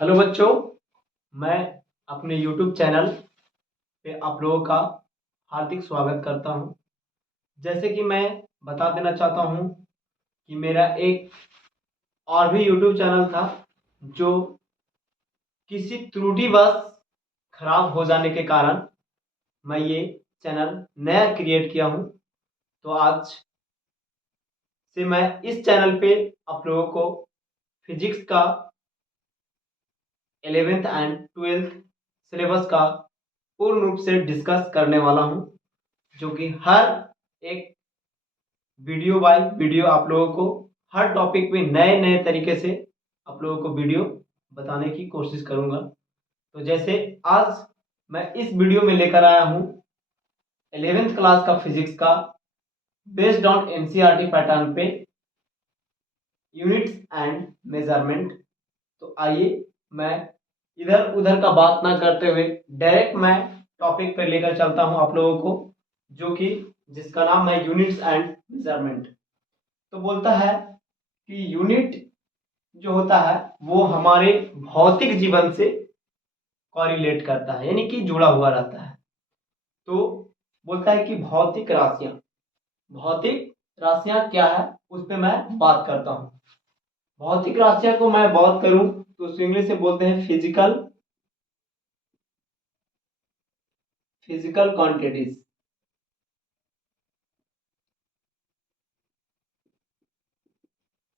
Hello बच्चों, मैं अपने YouTube चैनल पे आप लोगों का हार्दिक स्वागत करता हूं। जैसे कि मैं बता देना चाहता हूं कि मेरा एक और भी YouTube चैनल था जो किसी त्रुटिवश खराब हो जाने के कारण मैं ये चैनल नया क्रिएट किया हूं। तो आज से मैं इस चैनल पे आप लोगों को फिजिक्स का 11th एंड 12th सिलेबस का पूर्ण रूप से डिस्कस करने वाला हूं, जो कि हर एक वीडियो बाय वीडियो आप लोगों को हर टॉपिक में नए नए तरीके से आप लोगों को वीडियो बताने की कोशिश करूंगा। तो जैसे आज मैं इस वीडियो में लेकर आया हूं 11th क्लास का फिजिक्स का बेस्ड ऑन एनसीईआरटी पैटर्न पे यूनिट्स एंड मेजरमेंट। तो आइए मैं इधर उधर का बात ना करते हुए डायरेक्ट मैं टॉपिक पर लेकर चलता हूं आप लोगों को, जो कि जिसका नाम है यूनिट्स एंड मेजरमेंट। तो बोलता है कि यूनिट जो होता है वो हमारे भौतिक जीवन से कॉरिलेट करता है, यानी कि जुड़ा हुआ रहता है। तो बोलता है कि भौतिक राशियां क्या है उस पर मैं बात करता हूं। भौतिक राशियां को मैं बात करूं तो उस इंग्लिश से बोलते हैं फिजिकल क्वांटिटीज।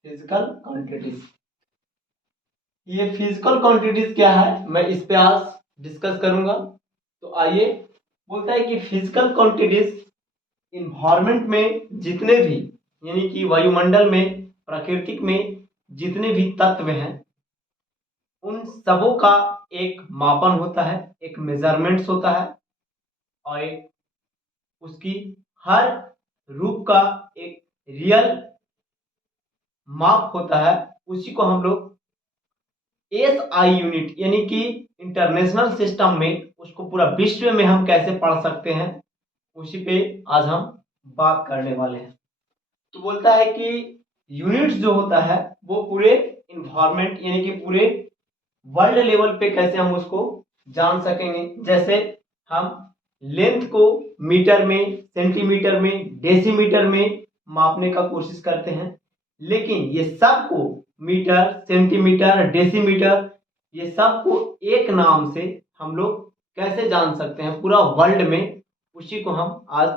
फिजिकल क्वांटिटीज, ये फिजिकल क्वांटिटीज क्या है मैं इस पे आज डिस्कस करूंगा। तो आइए, बोलता है कि फिजिकल क्वांटिटीज इन्वायरमेंट में जितने भी, यानी कि वायुमंडल में, प्राकृतिक में जितने भी तत्व हैं उन सबों का एक मापन होता है, एक मेजरमेंट्स होता है, और एक उसकी हर रूप का एक रियल माप होता है। उसी को हम लोग एसआई यूनिट, यानी कि इंटरनेशनल सिस्टम में उसको पूरा विश्व में हम कैसे पढ़ सकते हैं, उसी पे आज हम बात करने वाले हैं। तो बोलता है कि यूनिट्स जो होता है वो पूरे इन्वायरमेंट, यानी कि पूरे वर्ल्ड लेवल पे कैसे हम उसको जान सकेंगे। जैसे हम लेंथ को मीटर में, सेंटीमीटर में, डेसीमीटर में मापने का कोशिश करते हैं, लेकिन ये सब को मीटर, सेंटीमीटर, डेसीमीटर, ये सब को एक नाम से हम लोग कैसे जान सकते हैं पूरा वर्ल्ड में, उसी को हम आज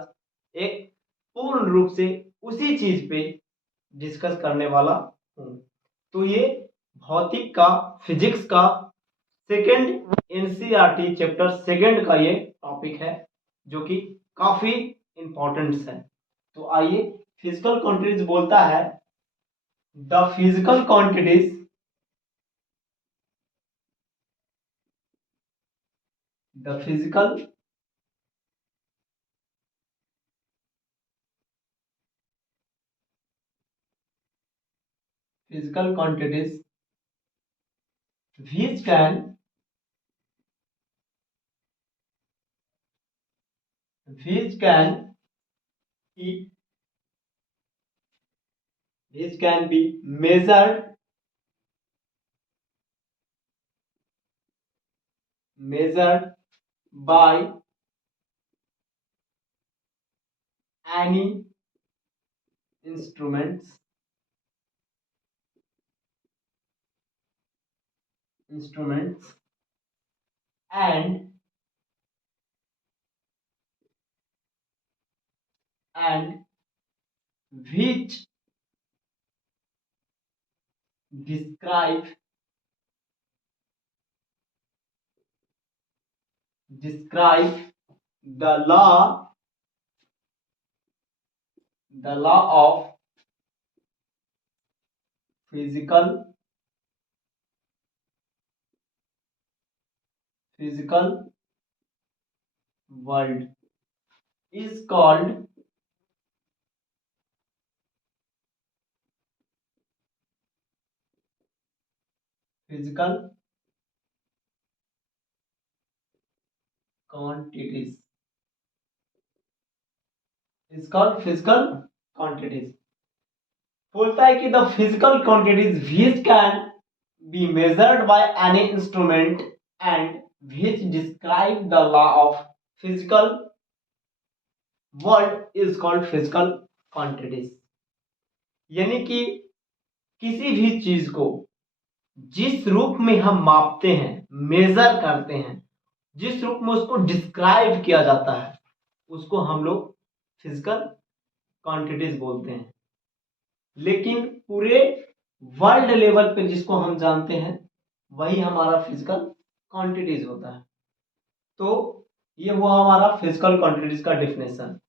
एक पूर्ण रूप से उसी चीज पे डिस्कस करने वाला हूं। तो ये भौतिक का, फिजिक्स का सेकेंड एनसीईआरटी चैप्टर सेकेंड का ये टॉपिक है, जो कि काफी इंपॉर्टेंट है। तो आइए, फिजिकल क्वांटिटीज बोलता है the physical quantities the physical quantities which can which can be which can be measured by any instruments and and which describe describe the law of physical world is called physical quantities is called physical quantities। बोलता है कि the physical quantities which can be measured by any instrument and which describe the law of physical world is called physical quantities। यानी कि किसी भी चीज को जिस रूप में हम मापते हैं, मेजर करते हैं, जिस रूप में उसको डिस्क्राइब किया जाता है, उसको हम लोग फिजिकल क्वांटिटीज बोलते हैं। लेकिन पूरे वर्ल्ड लेवल पे जिसको हम जानते हैं वही हमारा फिजिकल क्वांटिटीज होता है। तो ये हुआ हमारा फिजिकल क्वांटिटीज का डेफिनेशन।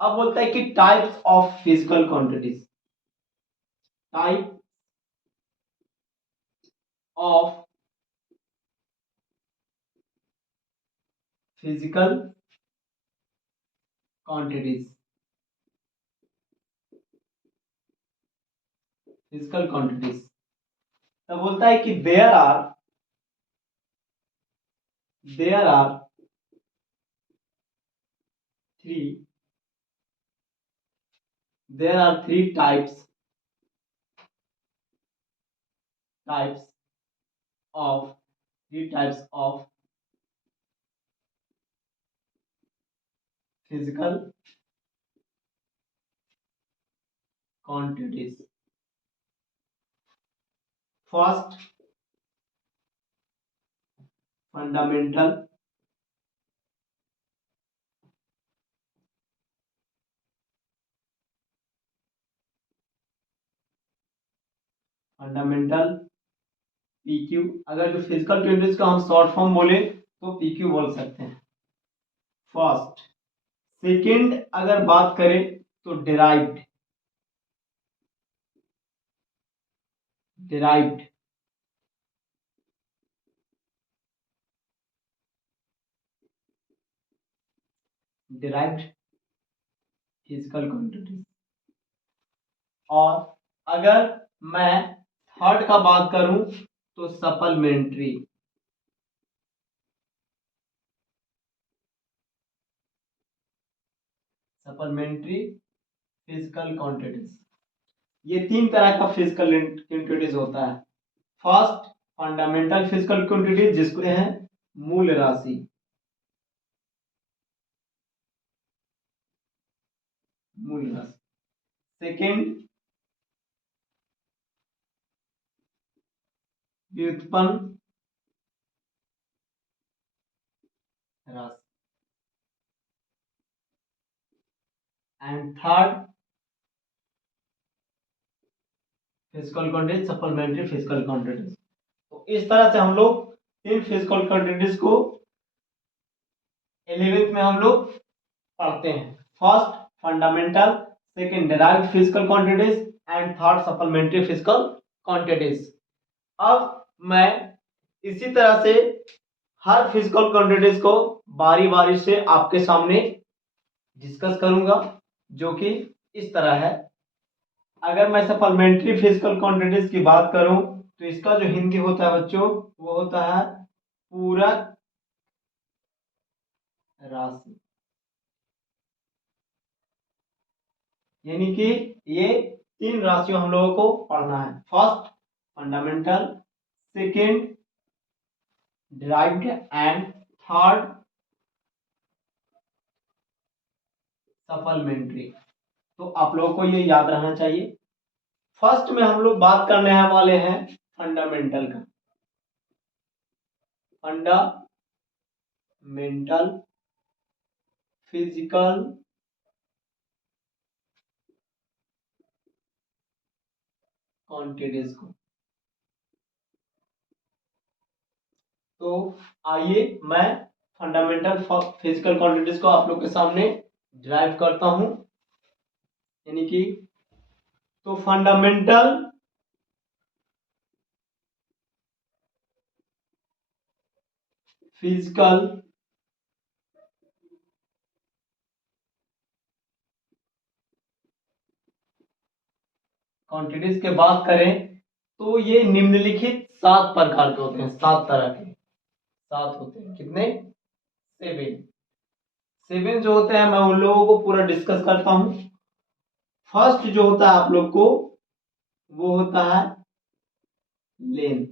अब बोलता है कि types of physical quantities. Type of physical quantities. Physical quantities तो बोलता है कि there are three types of physical quantities। First, fundamental PQ। अगर जो फिजिकल क्वांटिटीज का हम शॉर्ट फॉर्म बोले तो PQ बोल सकते हैं। फर्स्ट। सेकंड अगर बात करें तो डिराइव्ड फिजिकल क्वांटिटीज। और अगर मैं थर्ड का बात करूं तो सप्लीमेंट्री फिजिकल क्वांटिटीज। ये तीन तरह का फिजिकल क्वांटिटीज होता है। फर्स्ट, फंडामेंटल फिजिकल क्वांटिटीज जिसको है मूल राशि। सेकंड, व्युत्पन्न राशि। And third, physical quantities supplementary physical quantities. तो इस तरह से हम लोग तीन फिजिकल क्वांटिटीज को 11th में हम लोग पढ़ते हैं। First fundamental, second derived physical quantities and third supplementary physical quantities. अब मैं इसी तरह से हर फिजिकल क्वांटिटीज को बारी बारी से आपके सामने डिस्कस करूंगा, जो कि इस तरह है। अगर मैं सप्लीमेंट्री फिजिकल क्वांटिटीज की बात करूं तो इसका जो हिंदी होता है बच्चों वो होता है पूरक राशि। यानी कि ये तीन राशियों हम लोगों को पढ़ना है। First fundamental, second derived and third supplementary. तो आप लोगों को ये याद रहना चाहिए। फर्स्ट में हम लोग बात करने वाले हैं फंडामेंटल का। फंडामेंटल फिजिकल क्वांटिटीज को। तो आइए मैं फंडामेंटल फिजिकल क्वांटिटीज को आप लोग के सामने ड्राइव करता हूं। यानी कि तो फंडामेंटल फिजिकल क्वांटिटीज के बात करें तो ये निम्नलिखित 7 प्रकार के होते हैं। 7 तरह के 7 होते हैं। कितने? 7 जो होते हैं मैं उन लोगों को पूरा डिस्कस करता हूं। फर्स्ट जो होता है आप लोग को वो होता है लेंथ।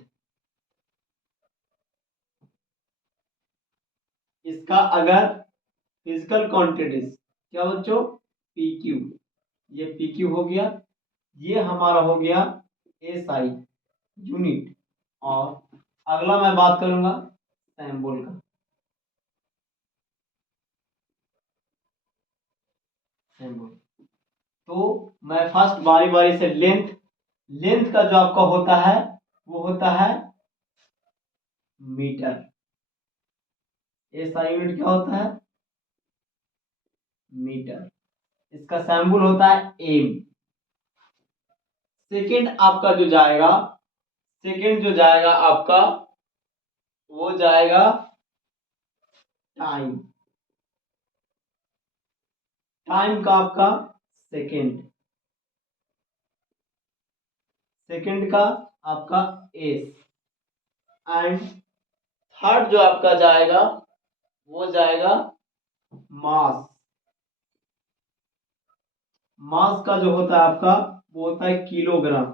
इसका अगर फिजिकल क्वांटिटीज क्या बच्चों, पी क्यू, ये पी क्यू हो गया, ये हमारा हो गया एस आई यूनिट, और अगला मैं बात करूंगा सैम्बल का। सैम्बल तो मैं फर्स्ट बारी बारी से लेंथ का जो आपका होता है वो होता है मीटर। एसआई यूनिट क्या होता है, मीटर। इसका सैम्बल होता है एम। सेकंड आपका जो जाएगा, सेकंड जो जाएगा आपका वो जाएगा टाइम। टाइम का आपका सेकंड, सेकंड का आपका एस। एंड थर्ड जो आपका जाएगा वो जाएगा मास। मास का जो होता है आपका वो होता है किलोग्राम।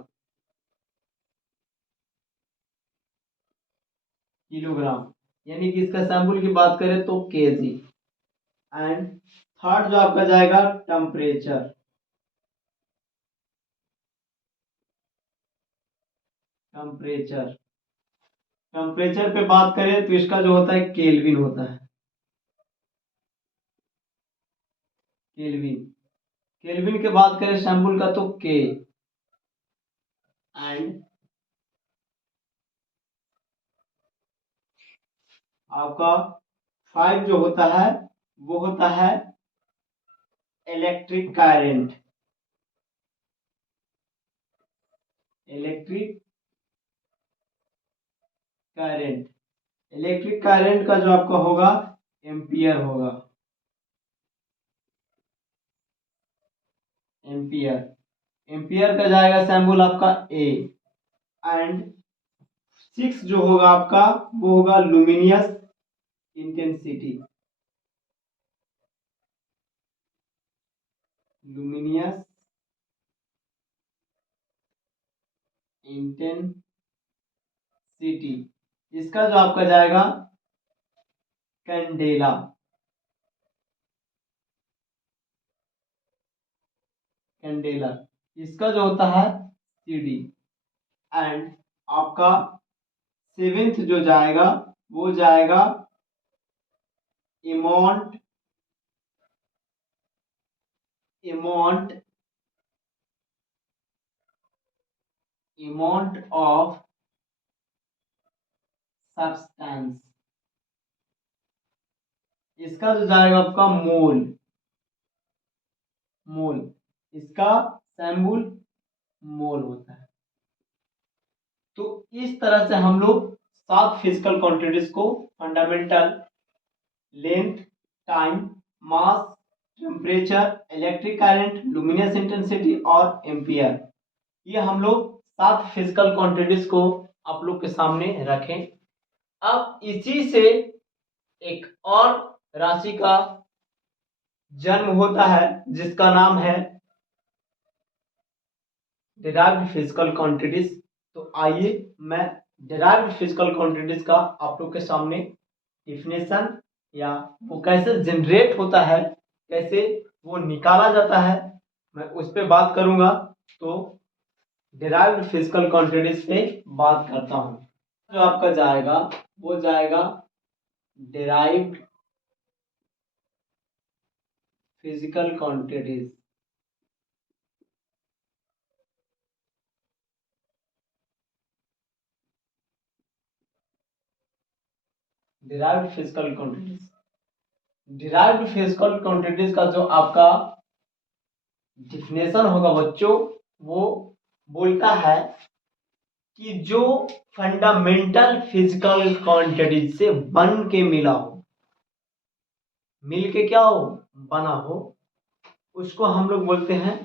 किलोग्राम यानी कि इसका सैंपल की बात करें तो केजी। एंड थर्ड जो आपका जाएगा टेम्परेचर। टेम्परेचर टेम्परेचर पे बात करें तो इसका जो होता है केल्विन होता है। केल्विन, केल्विन के बात करें सैंपल का तो के। एंड आपका फाइव जो होता है वो होता है electric current. Electric current, electric current का जो आपका होगा एम्पियर होगा। एम्पियर, एम्पियर का जाएगा सैंपल आपका ए। एंड सिक्स जो होगा आपका वो होगा लुमिनियस इंटेंसिटी। लुमिनियस इंटेंसिटी, इसका जो आपका जाएगा कैंडेला। कैंडेला, इसका जो होता है सीडी। एंड आपका सेवेंथ जो जाएगा वो जाएगा इमोंट। इमोंट, इमोंट ऑफ सब्सटेंस, इसका जो जाएगा आपका मोल। मोल, इसका सैंबल मोल होता है। तो इस तरह से हम लोग 7 फिजिकल क्वांटिटीज को fundamental, length, time, mass, temperature, electric current, luminous intensity और एम्पियर, ये हम लोग 7 फिजिकल क्वांटिटीज को आप लोग के सामने रखें। अब इसी से एक और राशि का जन्म होता है जिसका नाम है डिराइव्ड फिजिकल क्वांटिटीज। तो आइए मैं डिराइव्ड फिजिकल क्वांटिटीज का आप लोग के सामने डिफिनेशन या वो कैसे जनरेट होता है, कैसे वो निकाला जाता है, मैं उस पर बात करूंगा। तो डिराइव्ड फिजिकल क्वांटिटीज पे बात करता हूं। जो आपका जाएगा वो जाएगा derived physical quantities. Derived physical quantities, derived physical quantities का जो आपका डिफिनेशन होगा बच्चों, वो बोलता है कि जो फंडामेंटल फिजिकल क्वांटिटीज से बन के मिला हो, मिल के क्या हो, बना हो, उसको हम लोग बोलते हैं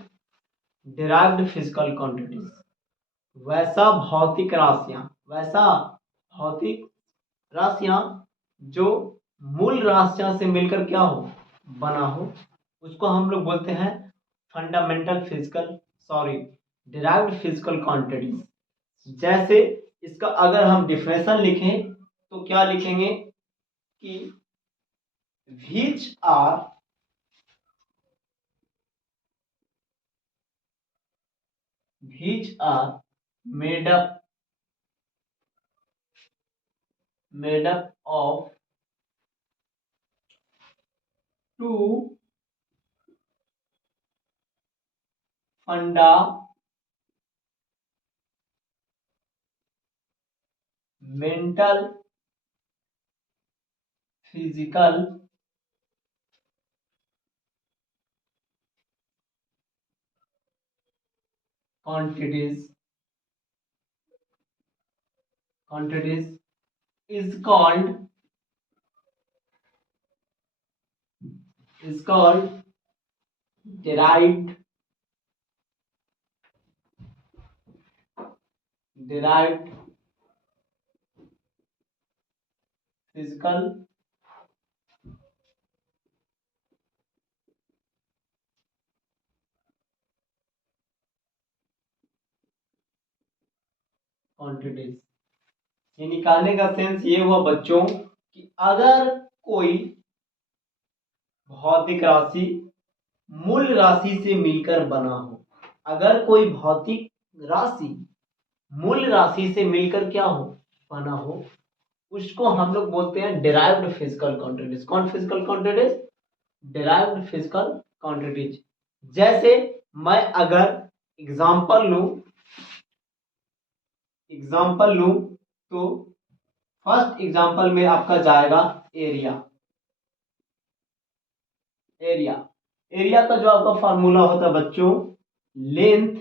डिराइव्ड फिजिकल क्वांटिटीज। वैसा भौतिक राशियां, वैसा भौतिक राशियां जो मूल राशियां से मिलकर क्या हो, बना हो, उसको हम लोग बोलते हैं fundamental physical, sorry, derived physical quantities. जैसे इसका अगर हम डिफिनेशन लिखें तो क्या लिखेंगे कि which are made up of two fundamental physical quantities is called derived physical quantities। ये निकालने का सेंस ये हुआ बच्चों कि अगर कोई भौतिक राशि मूल राशि से मिलकर बना हो, अगर कोई भौतिक राशि मूल राशि से मिलकर क्या हो, बना हो, उसको हम लोग बोलते हैं डिराइव्ड फिजिकल क्वांटिटीज। कौन physical quantities? Derived physical quantities. जैसे मैं अगर एग्जांपल लूं तो फर्स्ट एग्जांपल में आपका जाएगा एरिया का जो आपका फार्मूला होता है बच्चों, लेंथ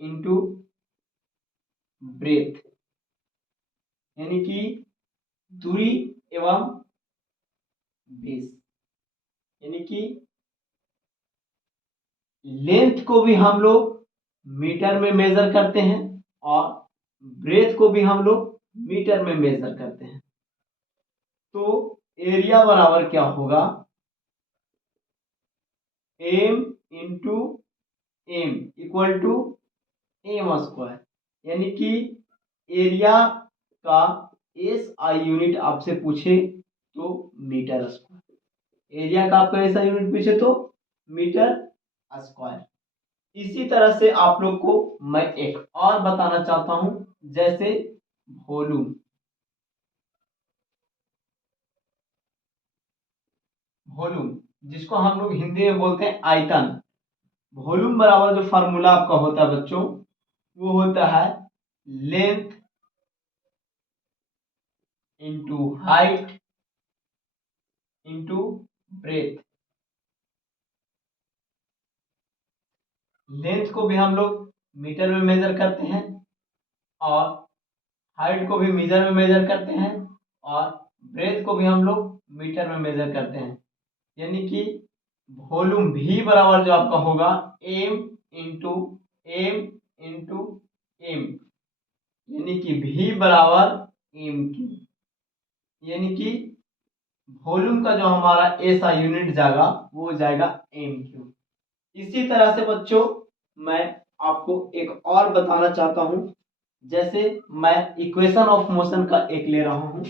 इंटू ब्रेथ, यानी कि दूरी एवं बेस। यानी कि लेंथ को भी हम लोग मीटर में मेजर करते हैं और ब्रेथ को भी हम लोग मीटर में मेजर करते हैं। तो एरिया बराबर क्या होगा, m into m equal to m square. यानी कि एरिया का एस आई यूनिट आपसे पूछे तो मीटर स्क्वायर, एरिया का आपका ऐसा यूनिट पूछे तो मीटर स्क्वायर। इसी तरह से आप लोग को मैं एक और बताना चाहता हूं, जैसे वॉल्यूम जिसको हम लोग हिंदी में बोलते हैं आयतन। वॉल्यूम बराबर जो फार्मूला आपका होता है बच्चों, वो होता है length into height into breadth. Length को भी हम लोग मीटर में मेजर करते हैं और हाइट को भी मीटर में मेजर करते हैं और ब्रेथ को भी हम लोग मीटर में मेजर करते हैं। यानी कि वॉल्यूम भी बराबर जो आपका होगा m into m into m, यानी कि भी बराबर एम क्यू। यानी कि वॉल्यूम का जो हमारा ऐसा यूनिट जाएगा वो जाएगा एम क्यू। इसी तरह से बच्चों मैं आपको एक और बताना चाहता हूं, जैसे मैं इक्वेशन ऑफ मोशन का एक ले रहा हूं,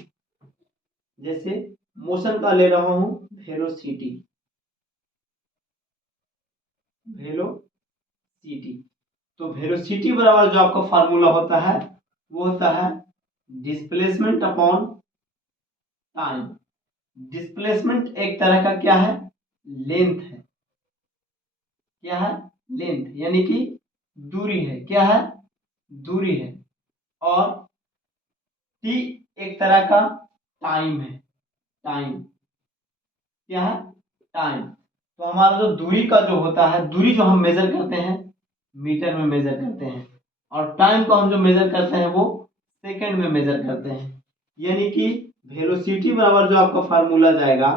जैसे मोशन का ले रहा हूं वेलोसिटी। तो वेलोसिटी बराबर जो आपका फार्मूला होता है वो होता है डिस्प्लेसमेंट अपॉन टाइम। डिस्प्लेसमेंट एक तरह का क्या है, लेंथ है। क्या है? लेंथ, यानी कि दूरी है। क्या है? दूरी है। और टी एक तरह का टाइम है। क्या है? टाइम। तो हमारा जो दूरी का जो होता है, दूरी जो हम मेजर करते हैं मीटर में मेजर करते हैं और टाइम को हम जो मेजर करते हैं वो सेकंड में मेजर करते हैं। यानी कि वेलोसिटी बराबर जो आपका फार्मूला जाएगा,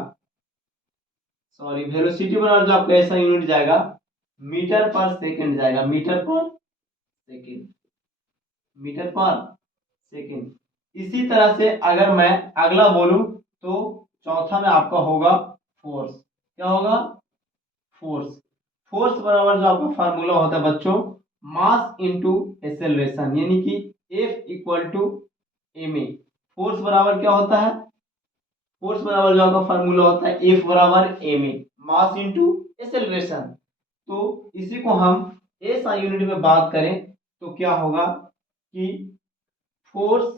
वेलोसिटी बराबर जो आपका ऐसा यूनिट जाएगा मीटर पर सेकंड जाएगा, मीटर पर सेकंड। इसी तरह से अगर मैं अगला बोलूं तो चौथा में आपका होगा फोर्स। क्या होगा? फोर्स बराबर जो आपका फार्मूला होता है बच्चों, मास इंटू एक्सेलरेशन, यानी कि F equal to ma। Force बराबर क्या होता है? फोर्स बराबर जो आपका फार्मूला होता है F बराबर ma, मास इंटू एक्सेलरेशन। तो इसी को हम SI यूनिट में बात करें तो क्या होगा कि फोर्स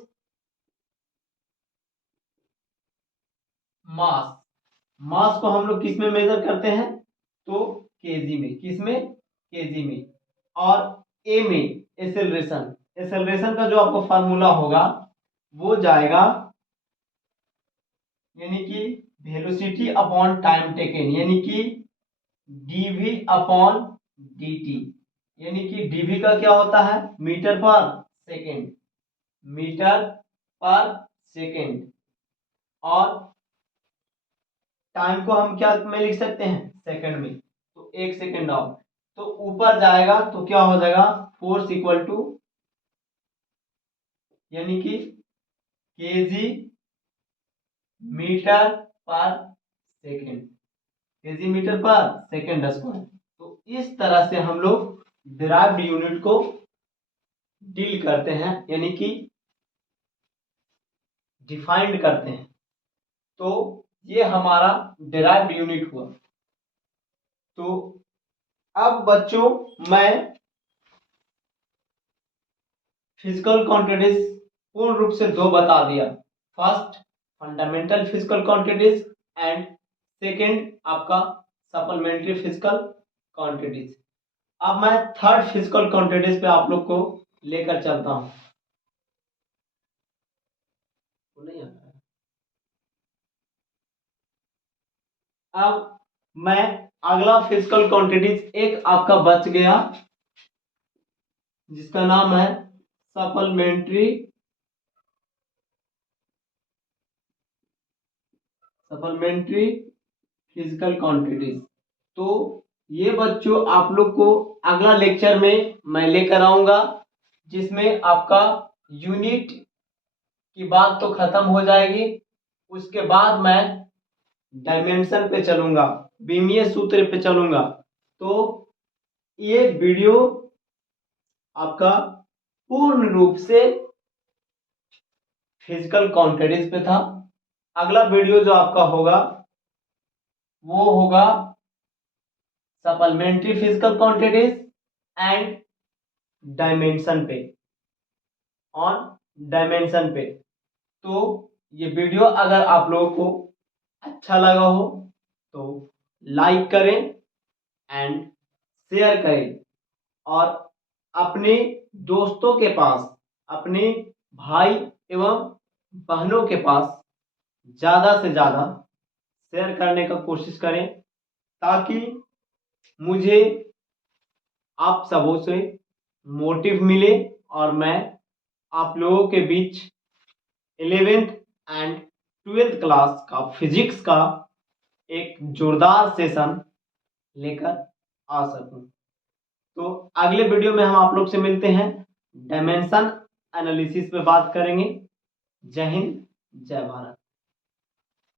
मास, मास को हम लोग किस में मेजर करते हैं तो केजी में, किस में केजी में, और ए में एक्सेलरेशन, एक्सेलरेशन का जो आपको फार्मूला होगा वो जाएगा यानी कि वेलोसिटी अपॉन टाइम टेकन, यानी कि डीवी अपॉन dt, यानी कि डीवी का क्या होता है मीटर पर सेकेंड, मीटर पर सेकेंड, और टाइम को हम क्या में लिख सकते हैं सेकंड में, तो 1 सेकंड ऑफ, तो ऊपर जाएगा तो क्या हो जाएगा फोर्स इक्वल टू यानी कि केजी मीटर पर सेकेंड, केजी मीटर पर सेकेंड स्क्वायर। तो इस तरह से हम लोग डिराइव्ड यूनिट को डील करते हैं, यानी कि डिफाइंड करते हैं। तो ये हमारा डिराइव्ड यूनिट हुआ। तो अब बच्चों मैं फिजिकल क्वांटिटीज पूर्ण रूप से दो बता दिया, first fundamental physical quantities and second आपका सप्लीमेंट्री फिजिकल क्वांटिटीज। अब मैं थर्ड फिजिकल क्वांटिटीज पे आप लोग को लेकर चलता हूं। नहीं आता है। अब मैं अगला फिजिकल क्वांटिटीज एक आपका बच गया जिसका नाम है सप्लीमेंट्री फिजिकल क्वांटिटीज। तो ये बच्चों आप लोग को अगला लेक्चर में मैं लेकर आऊंगा, जिसमें आपका यूनिट की बात तो खत्म हो जाएगी, उसके बाद मैं डायमेंशन पे चलूंगा, बीमीय सूत्र पे चलूंगा। तो ये वीडियो आपका पूर्ण रूप से फिजिकल क्वांटिटीज पे था। अगला वीडियो जो आपका होगा वो होगा supplementary physical quantities and dimension पे, ऑन डायमेंशन पे। तो ये वीडियो अगर आप लोगों को अच्छा लगा हो तो लाइक करें एंड शेयर करें, और अपने दोस्तों के पास, अपने भाई एवं बहनों के पास ज़्यादा से ज़्यादा शेयर करने का कोशिश करें, ताकि मुझे आप सबों से मोटिव मिले और मैं आप लोगों के बीच 11th एंड 12th क्लास का फिजिक्स का एक जोरदार सेशन लेकर आ सकूं। तो अगले वीडियो में हम आप लोग से मिलते हैं, डायमेंशन एनालिसिस पे बात करेंगे। जय हिंद, जय भारत।